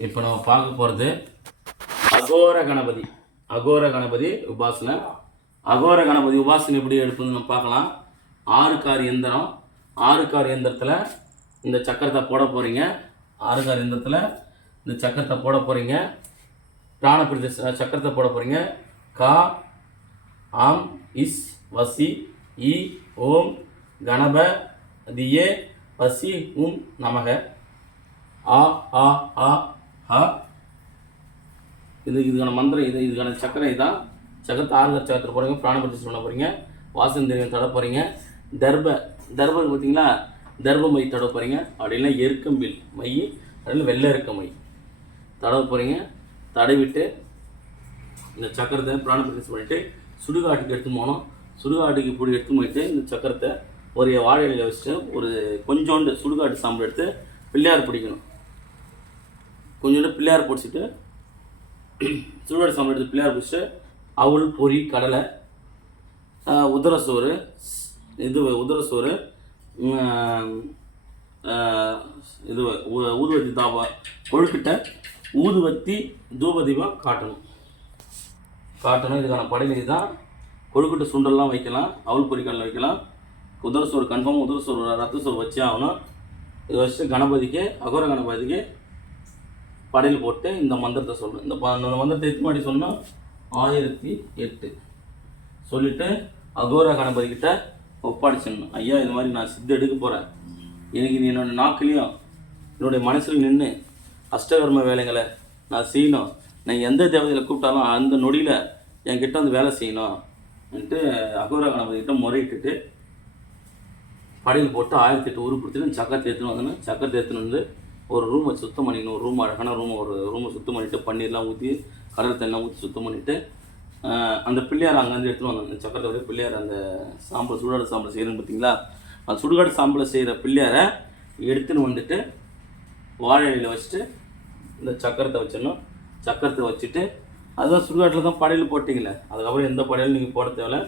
இப்போ நம்ம பார்க்க போகிறது அகோர கணபதி. அகோர கணபதி உபாசனை. அகோர கணபதி உபாசனை எப்படி எடுப்பதுன்னு நம்ம பார்க்கலாம். ஆறு கார் எந்திரம். ஆறு கார் எந்திரத்தில் இந்த சக்கரத்தை போட போகிறீங்க ஆறுக்கார் இயந்திரத்தில் எந்திரத்தில் இந்த சக்கரத்தை போட போகிறீங்க பிராணப்பிரதி சக்கரத்தை போட போகிறீங்க கா ஆம் இஸ் வசி இ ஓம் கணப தியே வசி உம் நமக. ஆ ஆ ஆ. ஆ? இது இதுக்கான மந்திரம் இது இதுக்கான சக்கரை இதுதான் சக்கரத்தை ஆறு சக்கரத்தில் போகிறீங்க பிராணபத்தி பண்ண போகிறீங்க வாசந்தேரியம் தட போகிறீங்க தர்ப தர்ப பார்த்தீங்களா? தர்ப மை தடவ போகிறீங்க அப்படின்னா எருக்கம்பில் மை. அதில் வெள்ளை இருக்க மை. தடவ போகிறீங்க தடவிட்டு இந்த சக்கரத்தை பிராணபிரதிஷ்டை பண்ணிவிட்டு சுடுகாட்டுக்கு எடுத்து போனோம் சுடுகாட்டுக்கு இப்படி எடுத்து போயிட்டு இந்த சக்கரத்தை ஒரு வாழை இலையில வச்சுட்டு ஒரு கொஞ்சோண்டு சுடுகாட்டு சாம்பல் எடுத்து பிள்ளையார் பிடிக்கணும். கொஞ்சோண்டு பிள்ளையார் பிடிச்சிட்டு சுடுகாடு சாம்பல் எடுத்து பிள்ளையார் பிடிச்சிட்டு அவல் பொறி கடலை உதர சோறு இது உதர சோறு இது ஊ- ஊதுவத்தி தாபா கொழுக்கிட்ட ஊதுவத்தி தூபதீபம் காட்டணும். காட்டணும் இதுக்கான படைநிதி தான். கொழுக்கட்டை சுண்டல்லாம் வைக்கலாம் அவல் பொரிக்கல்ல வைக்கலாம். உதர சோறு கன்ஃபார்ம் உதர சோறு ரத்த சோறு வச்சே ஆகணும். இது வச்சு கணபதிக்கு அகோர கணபதிக்கு படையில் போட்டு இந்த மந்திரத்தை சொல்லணும் இந்த ப- மந்திரத்தை எத்தனை வாட்டி சொன்னால் ஆயிரத்தி எட்டு. சொல்லிவிட்டு அகோர கணபதி கிட்ட ஒப்படைச்சிடணும் ஐயா இது மாதிரி நான் சித்து எடுக்க போகிறேன் எனக்கு நீ என்னோட நாக்குலேயும் என்னுடைய மனசில் நின்று அஷ்டகர்ம வேலைகளை நான் செய்யணும். நான் எந்த தேவதையில் கூப்பிட்டாலும் அந்த நொடியில் என்கிட்ட வந்து வேலை செய்யணும்ன்ட்டு அகோர கணபதிக்கிட்ட முறையிட்டுட்டு படையில் போட்டு ஆயிரத்தி எட்டு ஊரு கொடுத்துட்டு சக்கரத்தை எடுத்துன்னு வந்தேன்னு சக்கரத்தை எடுத்துன்னு வந்து ஒரு ரூமை சுத்தம் பண்ணிக்கணும் ஒரு ரூம் அழகான ரூம் ஒரு ரூமை சுத்தம் பண்ணிவிட்டு பன்னீர்லாம் ஊற்றி கடல் தண்ணெலாம் ஊற்றி சுத்தம் பண்ணிவிட்டு அந்த பிள்ளையார் அங்கேருந்து எடுத்துன்னு வந்தோம் அந்த சக்கரத்தை விட பிள்ளையார் அந்த சாம்பல் சுடுகாடு சாம்பல் செய்கிறேன்னு பார்த்தீங்களா அந்த சுடுகாடு சாம்பலை செய்கிற பிள்ளையாரை எடுத்துன்னு வந்துட்டு வாழை இலையில வச்சுட்டு இந்த சக்கரத்தை வச்சிடணும். சக்கரத்தை வச்சுட்டு அதுதான் சுடுகாட்டில் தான் படையல் போட்டிங்களே. அதுக்கப்புறம் எந்த படையலும் நீங்கள் போட தேவையில்ல.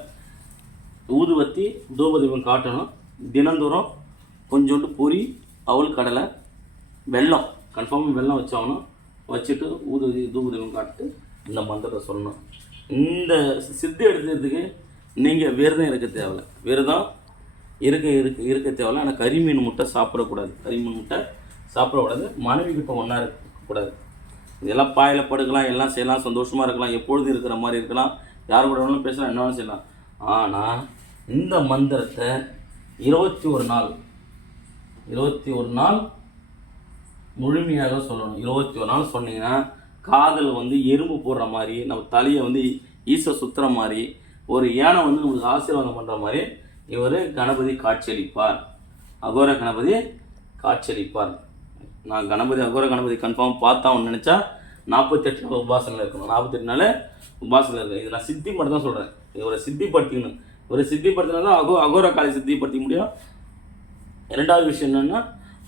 ஊதுவத்தி தூபதீபம் காட்டணும். தினந்தோறும் கொஞ்சோண்டு பொறி அவல் கடலை வெல்லம் கன்ஃபார்மாக வெல்லம் வச்சாகணும் வச்சுட்டு ஊதுவதி தூபதீபம் காட்டு இந்த மந்திரத்தை சொல்லணும். இந்த சித்தி எடுத்ததுக்கு நீங்கள் விரதம் இருக்க தேவையில்ல. விரதம் இருக்க இருக்க இருக்க தேவையில்ல. ஆனால் கறிமீன் முட்டை சாப்பிடக்கூடாது. கறிமீன் முட்டை சாப்பிடக்கூடாது. மனைவி கிட்ட ஒன்றா இருக்கக்கூடாது. இதெல்லாம் பாயில் படுக்கலாம் எல்லாம் செய்யலாம் சந்தோஷமாக இருக்கலாம் எப்பொழுதும் இருக்கிற மாதிரி இருக்கலாம். யார் கூட வேணாலும் பேசலாம் என்ன வேணாலும் செய்யலாம். ஆனால் இந்த மந்திரத்தை இருபத்தி ஒரு நாள் இருபத்தி ஒரு நாள் முழுமையாக சொல்லணும். இருபத்தி ஒரு நாள் சொன்னீங்கன்னா காதில் வந்து எறும்பு போடுற மாதிரி நம்ம தலையை வந்து ஈச சுத்துற மாதிரி ஒரு யானை வந்து நம்மளுக்கு ஆசீர்வாதம் பண்ணுற மாதிரி இவர் கணபதி காட்சியளிப்பார். அகோர கணபதி காட்சியளிப்பார். நான் கணபதி அகோர கணபதி கன்ஃபார்ம் பார்த்தா ஒன்று நினச்சா நாற்பத்தெட்டு நாள் இருக்கணும். நாற்பத்தெட்டு நாள் உபாசனையில் இருக்கணும். இது நான் சித்தி மட்டும் தான் சொல்கிறேன் இவரை சித்திப்படுத்திக்கணும். இவரை சித்திப்படுத்தினா தான் அகோ அகோர காலை சித்திப்படுத்திக்க முடியும். ரெண்டாவது விஷயம் என்னென்னா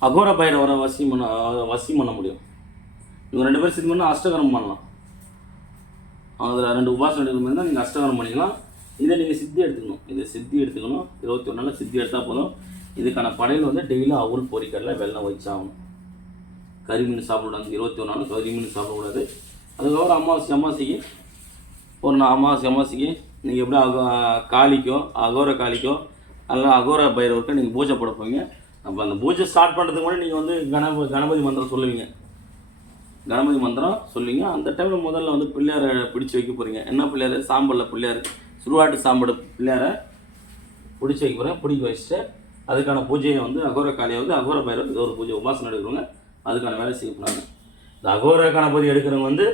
அகோர பைரவரை வசியம் பண்ண வசியம் பண்ண முடியும். இவங்க ரெண்டு பேரும் சித்தி பண்ணால் அஷ்டகரம் பண்ணலாம். அதில் ரெண்டு உபாசனை எடுக்கிற மாதிரி தான் நீங்கள் அஷ்டகரம் பண்ணிக்கலாம். இதை நீங்கள் சித்தி எடுத்துக்கணும். இதை சித்தி எடுத்துக்கணும். இருபத்தி ஒரு நாளில் சித்தி எடுத்தால் போதும். இதுக்கான படையில் வந்து டெய்லியும் அவுள் பொரிக்கடல வெள்ளம் வச்சாகணும். கறிமீன் சாப்பிடக்கூடாது. இருபத்தி ஒரு நாள் கறிமீன் சாப்பிடக்கூடாது. அதுக்கப்புறம் அமாவாசை அமாவாசைக்கு ஒரு நான் அமாவாசை அமாவாசைக்கு நீங்கள் எப்படி அகோ காளிக்கோ அகோர காளிக்கோ அல்ல அகோர பைரவருக்கோ நீங்கள் பூஜை போட போவீங்க. அப்போ அந்த பூஜை ஸ்டார்ட் பண்ணுறதுக்கு முன்னாடி நீங்கள் வந்து கணப கணபதி மந்திரம் சொல்லுவீங்க. கணபதி மந்திரம் சொல்லுவீங்க. அந்த டைமில் முதல்ல வந்து பிள்ளையாரை பிடிச்சி வைக்க போகிறீங்க என்ன பிள்ளையார்? சாம்பலில் பிள்ளையார். சுடுகாட்டு சாம்பல் பிள்ளையாரை பிடிச்சி வைக்க போகிறேன் பிடிக்க வச்சுட்டு அதுக்கான பூஜையை வந்து அகோர காலையை வந்து அகோர பைரவர் ஏதோ ஒரு பூஜை உபாசனை எடுக்கிறவங்க அதுக்கான வேலை செய்ய போகிறாங்க இந்த அகோர கணபதி எடுக்கிறவங்க வந்து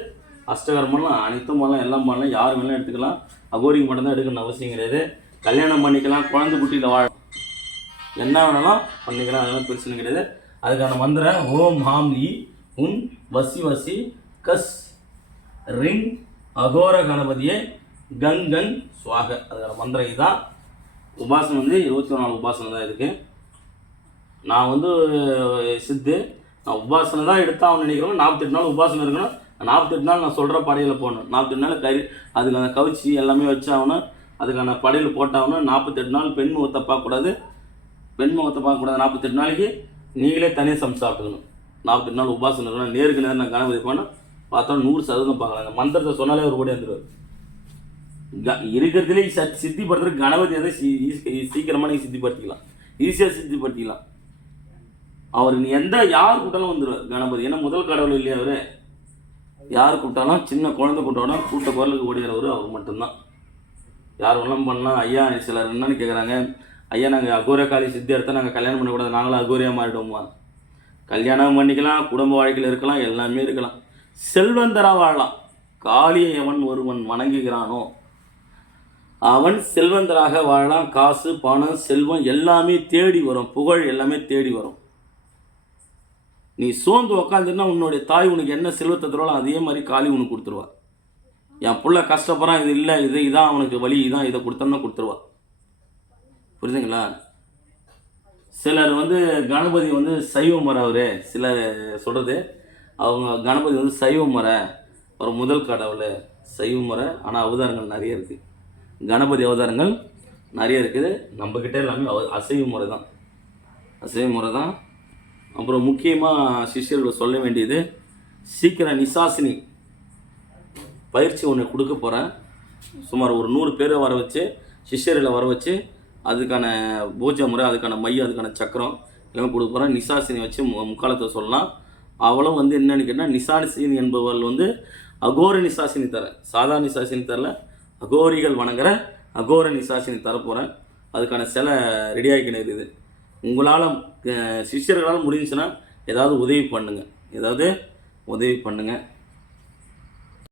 அஷ்டகரம் அனைத்தும் பண்ணலாம் எல்லாம் பண்ணலாம் யார் வேணாலும் எடுத்துக்கலாம். அகோரிக்கு மட்டும்தான் எடுக்கணும்னு அவசியம் கிடையாது. கல்யாணம் பண்ணிக்கலாம் குழந்தை குட்டியில் வாழ என்ன வேணாலும் பண்ணிக்கலாம் அதெல்லாம் பிரச்சனை கிடையாது. அதுக்கான மந்திரம் ஓம் ஹாம் இ உன் வசி வசி கஸ் ரிங் அகோர கணபதியே கங் கங் சுவாக. அதுக்கான மந்திரம் இதுதான். உபாசனை வந்து இருபத்தி நாலு உபாசனை தான் இருக்குது நான் வந்து சித்து நான் உபாசனை தான் எடுத்தால் நினைக்கிறோம் நாற்பத்தெட்டு நாள் உபாசனை இருக்கணும். நாற்பத்தெட்டு நாள் நான் சொல்கிற படையில் போடணும். நாற்பத்தெட்டு நாள் கறி அதுக்கான கவிச்சி எல்லாமே வச்சாகணும். அதுக்கான படையில் போட்டாகணும். நாற்பத்தெட்டு நாள் பெண் முகத்தை பார்க்கக்கூடாது. பெண் முகத்தை பார்க்கக்கூடாது. நாற்பத்தெட்டு நாளைக்கு நீங்களே தனியாக சமைச்சு சாப்பிட்டுக்கணும். நாற்பத்தி நாள் உபாசனம் இருக்கணும். நேருக்கு நேரம் நான் கணபதி போனால் பார்த்தா நூறு சதவீதம் பார்க்கலாம் மந்திரத்தை சொன்னாலே ஒரு ஓடி வந்துடுவார் க இருக்கிறதுலே ச- சித்திப்படுத்துறது கணபதி ஈஸி சீக்கிரமாக நீங்கள் சித்திப்படுத்திக்கலாம். ஈஸியாக சித்திப்படுத்திக்கலாம். அவர் நீ எந்த யார் கூட்டாலும் வந்துடுவார் கணபதி. ஏன்னா முதல் கடவுள் இல்லையா அவரு? யார் கூப்பிட்டாலும் சின்ன குழந்தை கூட்டாலும் கூட்ட குரலுக்கு ஓடிடுறவர் அவர் மட்டும்தான். யார் ஒன்றும் பண்ணலாம் ஐயா சிலர் என்னன்னு கேட்குறாங்க ஐயா நாங்கள் அகோரகாளி சித்தி எடுத்தால் நாங்கள் கல்யாணம் பண்ணக்கூடாது. நாங்களும் அகோரியாக மாறிடுவோமா கல்யாணம் பண்ணிக்கலாம் குடும்ப வாழ்க்கையில் இருக்கலாம் எல்லாமே இருக்கலாம். செல்வந்தராக வாழலாம். காளியை எவன் ஒருவன் வணங்குகிறானோ அவன் செல்வந்தராக வாழலாம். காசு பணம் செல்வம் எல்லாமே தேடி வரும். புகழ் எல்லாமே தேடி வரும். நீ சோர்ந்து உக்காந்துன்னா உன்னுடைய தாய் உனக்கு என்ன செல்வத்தை தருவாளோ அதே மாதிரி காளி உனக்கு கொடுத்துருவா. என் பிள்ளை கஷ்டப்படுறான் இது இல்லை இது இதான் அவனுக்கு வழி இதான் இதை கொடுத்தோம்னா கொடுத்துருவா. புரியுதுங்களா? சிலர் வந்து கணபதி வந்து சைவ முறை அவர் சிலர் சொல்கிறது அவங்க கணபதி வந்து சைவ முறை ஒரு முதல் கடவுள் சைவ முறை ஆனால் அவதாரங்கள் நிறைய இருக்குது கணபதி அவதாரங்கள் நிறைய இருக்குது. நம்மக்கிட்ட எல்லாமே அவ- அசைவ முறை தான். அசைவ முறை தான். அப்புறம் முக்கியமாக சிஷ்யர்கள் சொல்ல வேண்டியது சீக்கிரம் நிசாசினி பயிற்சி ஒன்று கொடுக்க போகிறேன் சுமார் ஒரு நூறு பேரை வர வச்சு சிஷ்யர்களை வர வச்சு அதுக்கான பூஜை முறை அதுக்கான மையம் அதுக்கான சக்கரம் எல்லாமே கொடுக்க போகிறோம் நிசாசினி வச்சு மு முக்காலத்தை சொல்லலாம். அவளும் வந்து என்னன்னு கேட்டால் நிசாசினி என்பவள் வந்து அகோர நிசாசினி தர சாதா நிசாசினி தரல அகோரிகள் வணங்குற அகோர நிசாசினி தரப்போகிறேன் அதுக்கான சிலை ரெடி ஆகிக்கினு இருக்குது. உங்களால் சிஷ்யர்களால் முடிஞ்சுன்னா ஏதாவது உதவி பண்ணுங்கள் ஏதாவது உதவி பண்ணுங்கள்